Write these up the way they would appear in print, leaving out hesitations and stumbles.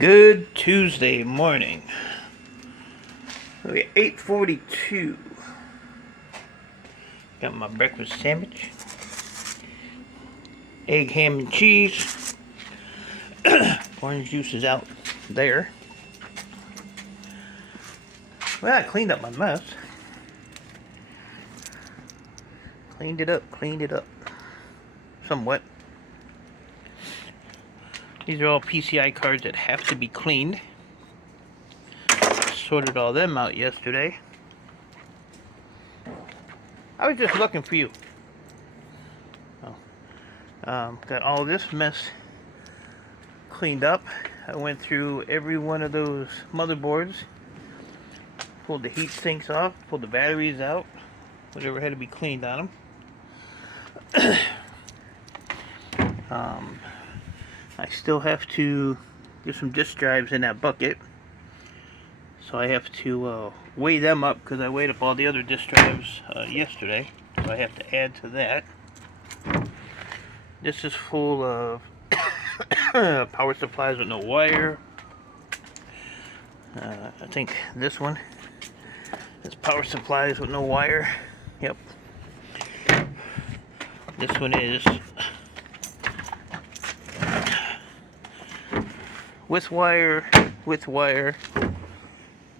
Good Tuesday morning. Okay, 8:42. Got my breakfast sandwich, egg, ham, and cheese. Orange juice is out there. Well, I cleaned up my mess. Cleaned it up. Somewhat. These are all PCI cards that have to be cleaned. Sorted all them out yesterday. I was just looking for you. Got all this mess cleaned up. I went through every one of those motherboards. Pulled the heat sinks off. Pulled the batteries out. Whatever had to be cleaned on them. I still have to get some disk drives in that bucket. So I have to weigh them up because I weighed up all the other disk drives yesterday. So I have to add to that. This is full of power supplies with no wire. I think this one is power supplies with no wire. Yep. This one is with wire, with wire,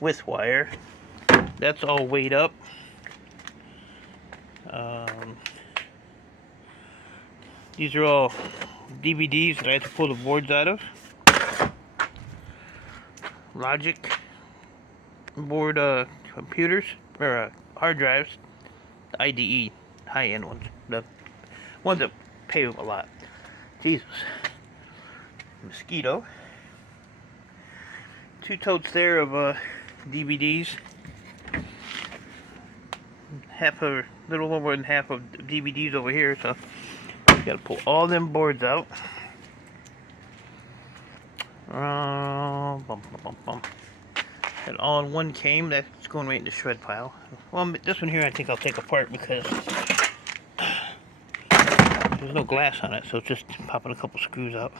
with wire. That's all weighed up. These are all DVDs that I have to pull the boards out of. Logic board computers, or hard drives. The IDE, high-end ones. The ones that pay a lot. Jesus. Mosquito. 2 totes there of DVDs. Little over than half of DVDs over here, so gotta pull all them boards out. That all in one came. That's going right in the shred pile. Well, this one here I think I'll take apart because there's no glass on it, so it's just popping a couple screws out.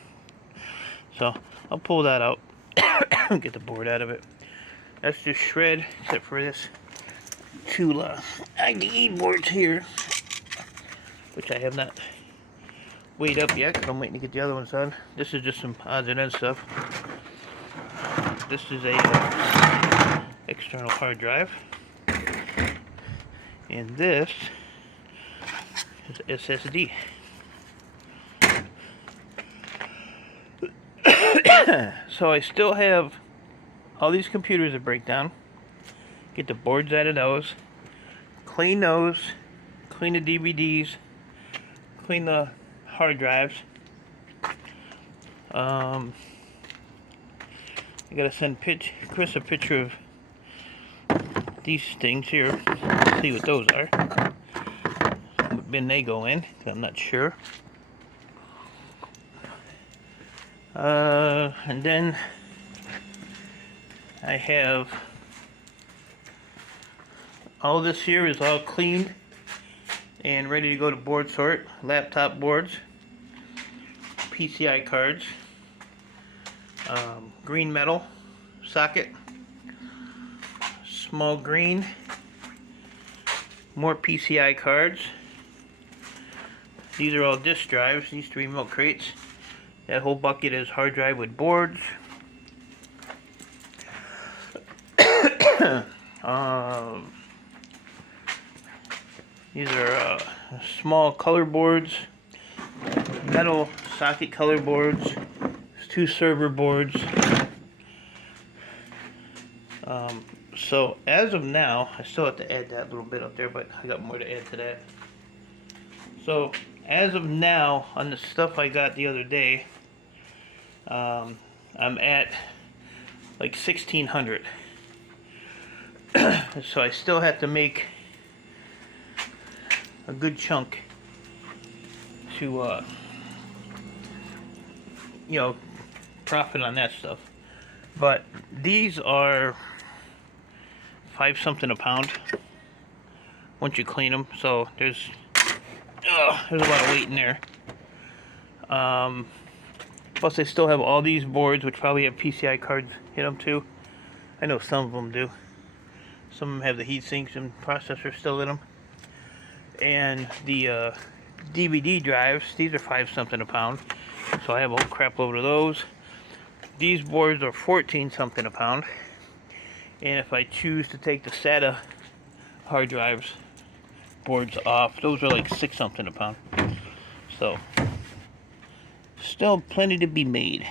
So I'll pull that out and get the board out of it. That's just shred, except for this 2 IDE boards here, which I have not weighed up yet because I'm waiting to get the other ones done. This is just some odds and ends stuff. This is a external hard drive, and this is SSD. So I still have all these computers that break down. Get the boards out of those, clean those, clean the DVDs, clean the hard drives. I gotta send Chris a picture of these things here. See what those are. What bin they go in? I'm not sure. And then I have all this here is all cleaned and ready to go to board sort. Laptop boards, PCI cards, green metal socket, small green, more PCI cards. These are all disk drives, these 3 milk crates. That whole bucket is hard drive with boards. These are small color boards, metal socket color boards. There's 2 server boards. So as of now, I still have to add that little bit up there, but I got more to add to that. So as of now, on the stuff I got the other day, I'm at like 1,600. So I still have to make a good chunk to profit on that stuff. But these are 5 something a pound once you clean them. So there's a lot of weight in there. Plus, I still have all these boards, which probably have PCI cards in them too. I know some of them do. Some of them have the heat sinks and processors still in them. And the DVD drives, these are 5 something a pound. So I have a whole crap load of those. These boards are 14 something a pound. And if I choose to take the SATA hard drives boards off, those are like 6 something a pound. So still plenty to be made.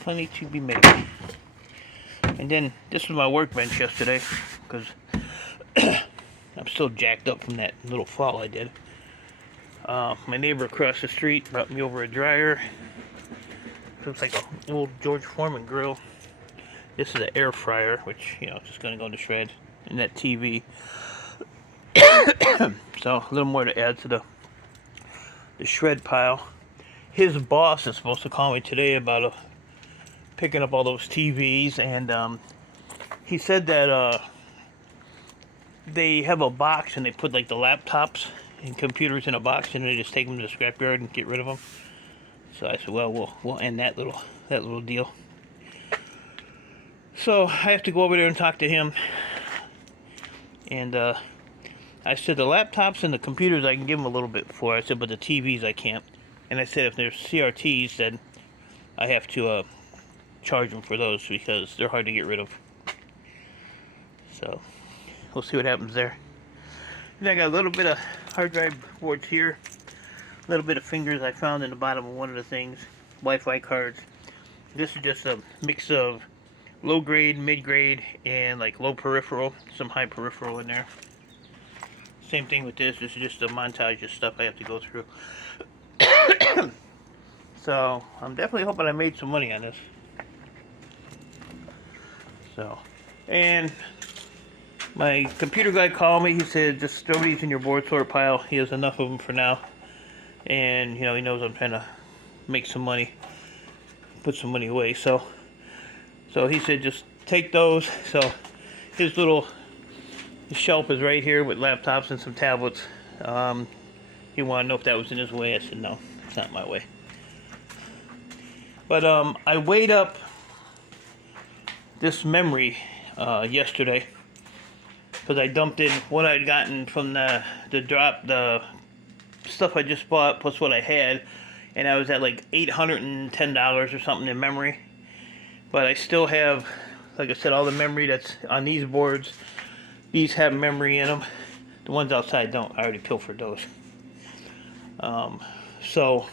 Plenty to be made. And then this was my workbench yesterday, because I'm still jacked up from that little fall I did. My neighbor across the street brought me over a dryer. It looks like an old George Foreman grill. This is an air fryer, which, you know, just gonna go to shred. And that TV. So a little more to add to the shred pile. His boss is supposed to call me today about picking up all those TVs, and he said that they have a box and they put like the laptops and computers in a box, and they just take them to the scrapyard and get rid of them. So I said, well, we'll end that little deal. So I have to go over there and talk to him. And I said the laptops and the computers I can give him a little bit for. I said, but the TVs I can't. And I said if there's CRTs, then I have to charge them for those, because they're hard to get rid of. So we'll see what happens there. And I got a little bit of hard drive boards here. A little bit of fingers I found in the bottom of one of the things. Wi-Fi cards. This is just a mix of low grade, mid grade, and like low peripheral. Some high peripheral in there. Same thing with this. This is just a montage of stuff I have to go through. So I'm definitely hoping I made some money on this. So, and my computer guy called me. He said just throw these in your board sort pile. He has enough of them for now. And you know, he knows I'm trying to make some money, put some money away. So he said just take those. So his shelf is right here with laptops and some tablets. He wanted to know if that was in his way. I said no, it's not my way. But I weighed up this memory yesterday, because I dumped in what I'd gotten from the stuff I just bought plus what I had, and I was at like $810 or something in memory. But I still have, like I said, all the memory that's on these boards. These have memory in them. The ones outside don't. I already pilfered those. So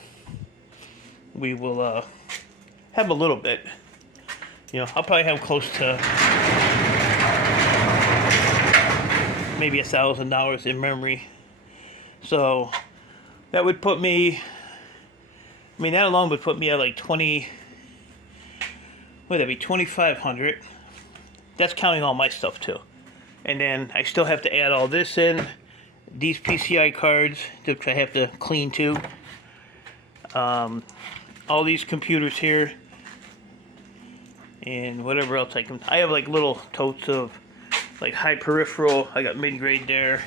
we will have a little bit. You know, I'll probably have close to maybe $1,000 in memory. So that would put me, I mean, that alone would put me at like 20, what would that be, 2,500. That's counting all my stuff too. And then I still have to add all this in. These PCI cards, which I have to clean too. All these computers here. And whatever else I have like little totes of like high peripheral. I got mid-grade there.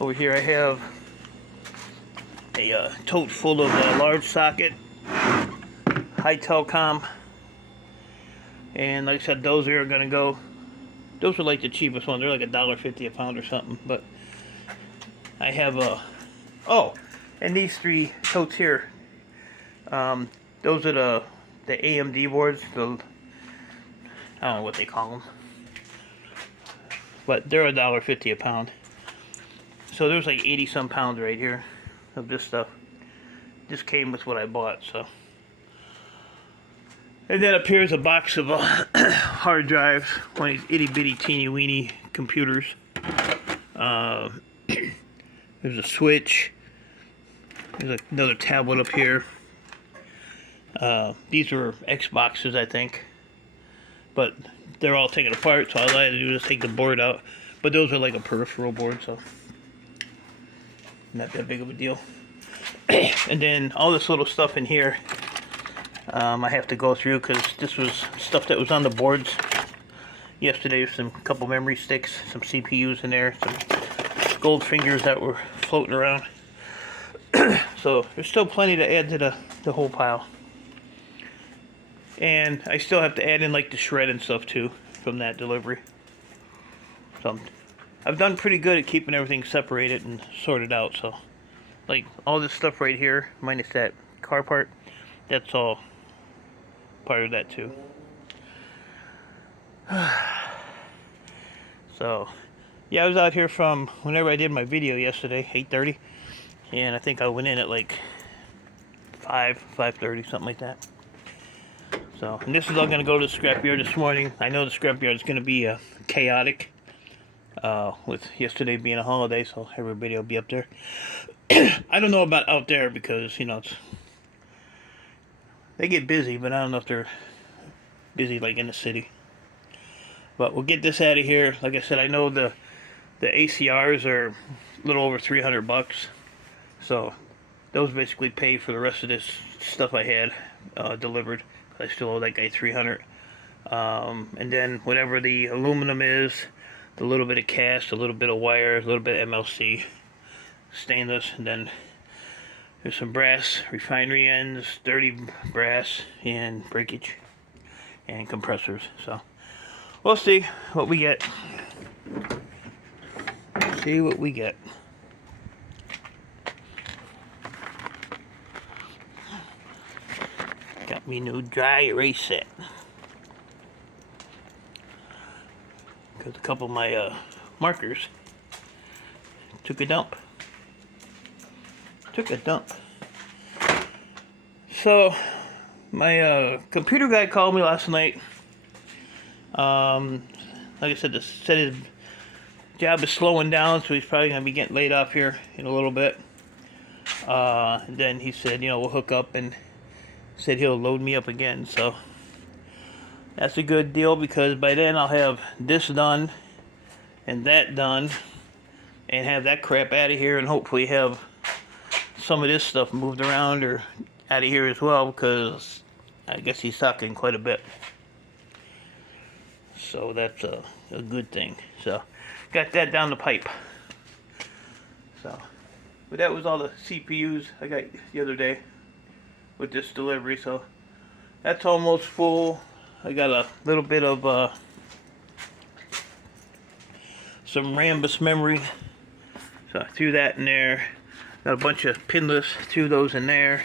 Over here I have a tote full of large socket, high telecom. And like I said, those are gonna go. Those are like the cheapest ones. They're like $1.50 a pound or something. But I have and these 3 totes here. Those are the AMD boards. I don't know what they call them, but they're $1.50 a pound. So there's like 80 some pounds right here of this stuff. This came with what I bought, so. And then up here is a box of hard drives, one of these itty bitty teeny weeny computers. There's a switch. There's another tablet up here. These were Xboxes, I think. But they're all taken apart, so all I had to do was take the board out. But those are like a peripheral board, so not that big of a deal. And then all this little stuff in here, I have to go through, because this was stuff that was on the boards yesterday. Some couple memory sticks, some CPUs in there, some gold fingers that were floating around. So there's still plenty to add to the whole pile. And I still have to add in like the shred and stuff too from that delivery. So I've done pretty good at keeping everything separated and sorted out. So like all this stuff right here, minus that car part, that's all part of that too. So yeah, I was out here from whenever I did my video yesterday, 8:30, and I think I went in at like 5:30, something like that. So, and this is all going to go to the scrapyard this morning. I know the scrapyard is going to be chaotic with yesterday being a holiday, so everybody will be up there. I don't know about out there because, you know, they get busy, but I don't know if they're busy like in the city. But we'll get this out of here. Like I said, I know the ACRs are a little over $300, so those basically pay for the rest of this stuff I had delivered. I still owe that guy $300. And then whatever the aluminum is, a little bit of cast, a little bit of wire, a little bit of MLC, stainless, and then there's some brass, refinery ends, dirty brass, and breakage, and compressors. So we'll see what we get. See what we get. Got me new dry erase set. Because a couple of my markers took a dump. So my computer guy called me last night. Like I said, said his job is slowing down, so he's probably going to be getting laid off here in a little bit. And then he said, you know, we'll hook up, and said he'll load me up again. So that's a good deal, because by then I'll have this done and that done and have that crap out of here, and hopefully have some of this stuff moved around or out of here as well, because I guess he's talking quite a bit. So that's a good thing. So got that down the pipe. So, but that was all the CPUs I got the other day with this delivery. So that's almost full. I got a little bit of some Rambus memory, so I threw that in there. Got a bunch of pinless, threw those in there.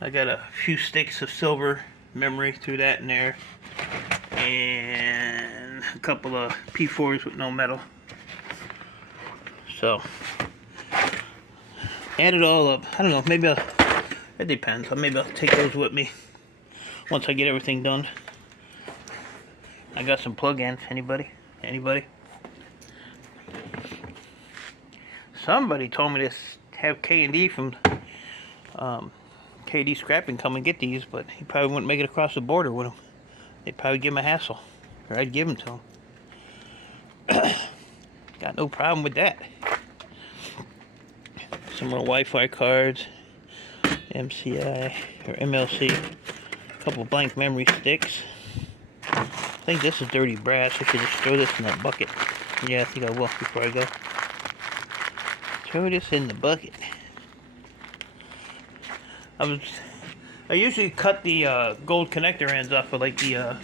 I got a few sticks of silver memory, threw that in there, and a couple of P4s with no metal. So add it all up. I don't know, maybe it depends. Maybe I'll take those with me once I get everything done. I got some plug-ins. Anybody? Somebody told me to have K&D from K&D Scrapping come and get these, but he probably wouldn't make it across the border with them. They'd probably give him a hassle, or I'd give them to him. Got no problem with that. Some more Wi-Fi cards, MCI or MLC, a couple blank memory sticks. I think this is dirty brass. I should just throw this in that bucket. Yeah, I think I will before I go. Throw this in the bucket. I usually cut the gold connector ends off of like the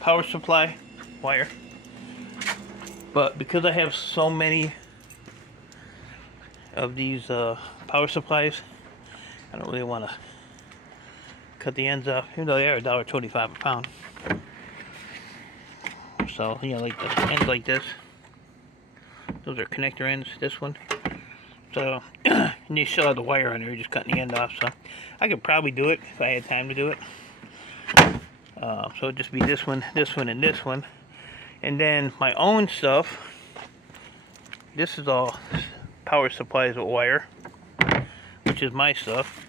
power supply wire, but because I have so many of these power supplies, I don't really want to cut the ends off, even though they are $1.25 a pound. So, you know, like the ends like this, those are connector ends, this one. So, and you still have the wire on there, you're just cutting the end off. So, I could probably do it if I had time to do it. So it'd just be this one, and this one. And then my own stuff, this is all power supplies with wire, which is my stuff.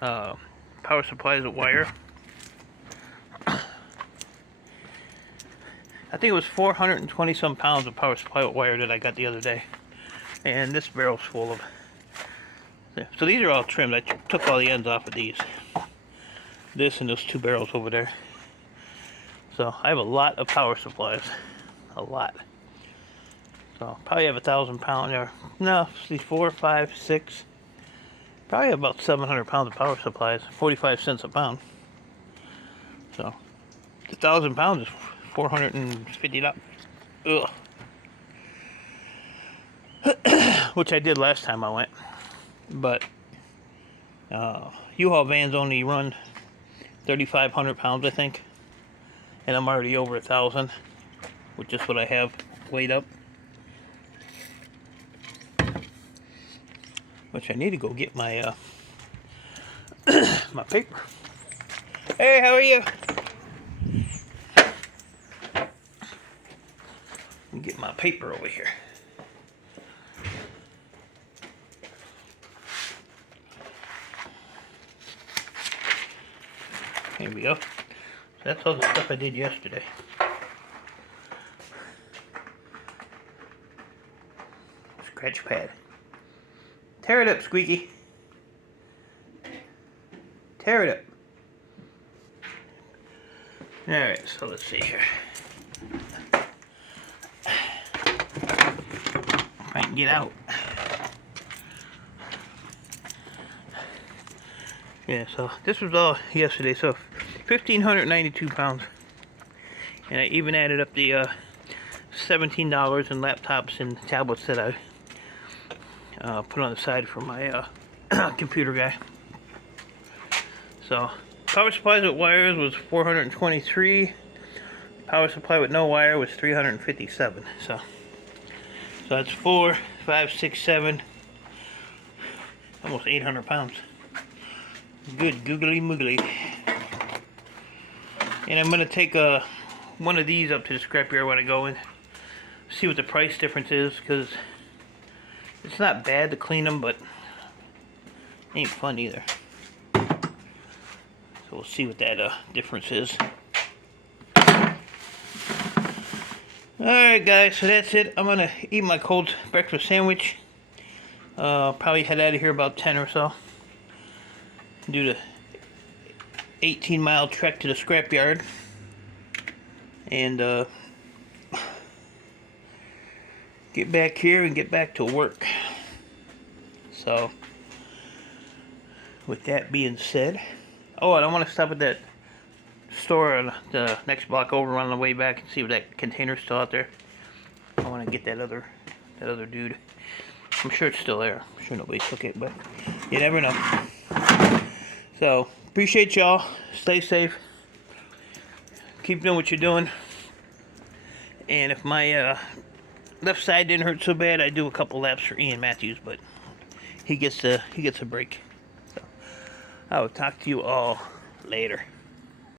Power supplies with wire. I think it was 420 some pounds of power supply with wire that I got the other day. And this barrel's full of. So these are all trimmed. I took all the ends off of these. This and those two barrels over there. So I have a lot of power supplies. A lot. So probably have 1,000 pounds there. No, see, 4, 5, 6. Probably have about 700 pounds of power supplies. 45 cents a pound. So 1,000 pounds is $450. Ugh. Which I did last time I went. But U-Haul vans only run 3,500 pounds, I think. And I'm already over 1,000, with just what I have weighed up. Which I need to go get my my paper. Hey, how are you? Get my paper over here. Here we go. So that's all the stuff I did yesterday. Scratch pad. Tear it up, Squeaky. Tear it up. Alright, so let's see here. If I can get out. Yeah, so this was all yesterday. So 1,592 pounds. And I even added up the $17 in laptops and tablets that I put on the side for my computer guy. So power supplies with wires was 423. Power supply with no wire was 357. So that's 4, 5, 6, 7, almost 800 pounds. Good googly moogly. And I'm gonna take one of these up to the scrapyard when I go in, see what the price difference is, because it's not bad to clean them, but it ain't fun either. So we'll see what that difference is. Alright guys, so that's it. I'm gonna eat my cold breakfast sandwich. Probably head out of here about 10 or so. Do the 18-mile trek to the scrapyard. And get back here and get back to work. So with that being said, oh, and I want to stop at that store on the next block over on the way back and see if that container's still out there. I want to get that other dude. I'm sure it's still there. I'm sure nobody took it, but you never know. So appreciate y'all. Stay safe. Keep doing what you're doing. And if my left side didn't hurt so bad, I do a couple laps for Ian Matthews, but he gets a break. So I will talk to you all later.